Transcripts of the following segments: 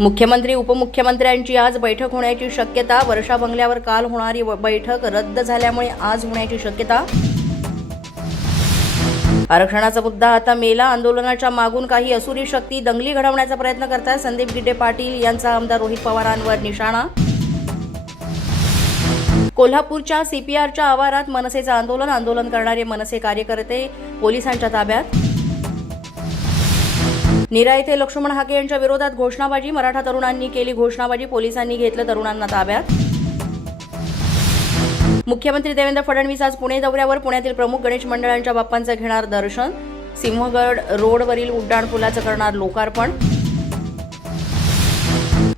मुख्यमंत्री उपमुख्यमंत्र्यांची आज बैठक होण्याची शक्यता वर्षा बंगल्यावर काल होणारी व- बैठक रद्द झाल्यामुळे आज होण्याची शक्यता. आरक्षणाचा मुद्दा आता मेला आंदोलनाच्या मागून काही असुरी शक्ती दंगली घडवण्याचा प्रयत्न करतात संदीप गिड्डे पाटील यांचा आमदार रोहित पवारांवर निशाणा. कोल्हापूरच्या सीपीआरच्या आवारात मनसेचं आंदोलन आंदोलन करणारे मनसे कार्यकर्ते पोलिसांच्या ताब्यात. नीरा येथे लक्ष्मण हाके यांच्या विरोधात घोषणाबाजी. मराठा तरुणांनी केली घोषणाबाजी. पोलिसांनी घेतलं तरुणांना ताब्यात. मुख्यमंत्री देवेंद्र फडणवीस आज पुणे दौऱ्यावर. पुण्यातील प्रमुख गणेश मंडळांच्या बाप्पांचं घेणार दर्शन. सिंहगड रोडवरील उड्डाणपुलाचं करणार लोकार्पण.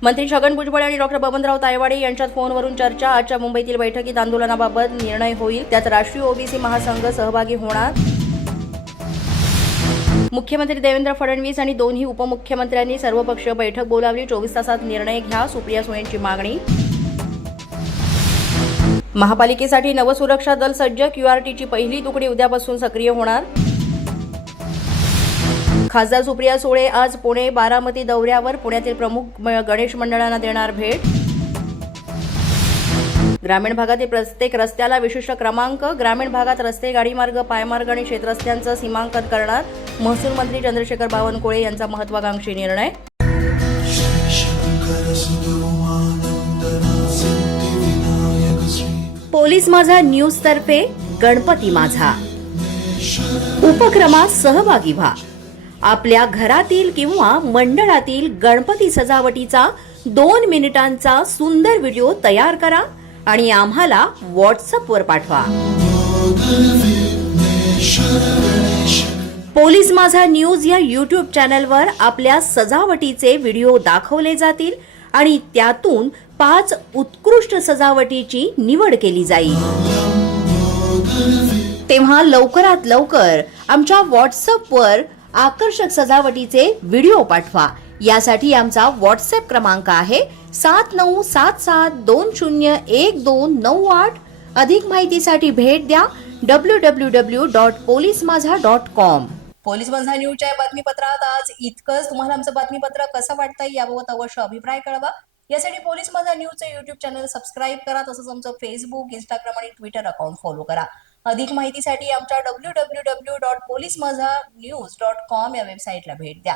मंत्री छगन भुजबळ आणि डॉक्टर बबनराव तायवाडे यांच्यात फोनवरून चर्चा. आजच्या मुंबईतील बैठकीत आंदोलनाबाबत निर्णय होईल. त्यात राष्ट्रीय ओबीसी महासंघ सहभागी होणार. मुख्यमंत्री देवेंद्र फडणवीस आणि दोन्ही उपमुख्यमंत्र्यांनी सर्वपक्षीय बैठक बोलावली. चोवीस तासात निर्णय घ्या सुप्रिया सुळेंची मागणी. महापालिकेसाठी नवसुरक्षा दल सज्ज क्यूआरटीची पहिली तुकडी उद्यापासून सक्रिय होणार. खासदार सुप्रिया सुळे आज पुणे बारामती दौऱ्यावर पुण्यातील प्रमुख गणेश मंडळांना देणार भेट. ग्रामीण भागातील प्रत्येक रस्त्याला विशिष्ट क्रमांक ग्रामीण भागात रस्ते गाडीमार्ग पायमार्ग आणि क्षेत्रस्त्यांचं सीमांकन करणार महसूल मंत्री चंद्रशेखर बावनकुळे यांचा महत्वाकांक्षी निर्णय. पोलीस माझा न्यूज तर्फे गणपती माझा. उपक्रमात सहभागी व्हा. आपल्या घरातील किंवा मंडळातील गणपती सजावटीचा दोन मिनिटांचा सुंदर व्हिडिओ तयार करा. आणि आम्हाला व्हॉट्सअपवर पाठवा. पोलीस माझा न्यूज या यूट्यूब चॅनलवर आपल्या सजावटीचे व्हिडिओ दाखवले जातील आणि त्यातून पाच उत्कृष्ट सजावटीची निवड केली जाईल. तेव्हा लवकरात लवकर आमच्या व्हॉट्सअपवर आकर्षक सजावटीचे व्हिडिओ पाठवा. यासाठी आमचा व्हॉट्सअप क्रमांक आहे सात नऊ सात सात दोन शून्य एक दोन नऊ आठ. अधिक माहितीसाठी भेट द्या W W W dot police Majha dot com police Majha न्यूजच्या बातमीपत्रात. आज इतकंच. तुम्हाला आमचं बातमीपत्र कसं वाटतंय याबाबत अवश्य अभिप्राय कळवा. यासाठी पोलीस माझा न्यूजचं युट्यूब चॅनल सबस्क्राईब करा तसंच आमचं फेसबुक इंस्टाग्राम आणि ट्विटर अकाउंट फॉलो करा. अधिक माहितीसाठी आमच्या W W W dot police Majha news dot com या वेबसाईटला भेट द्या.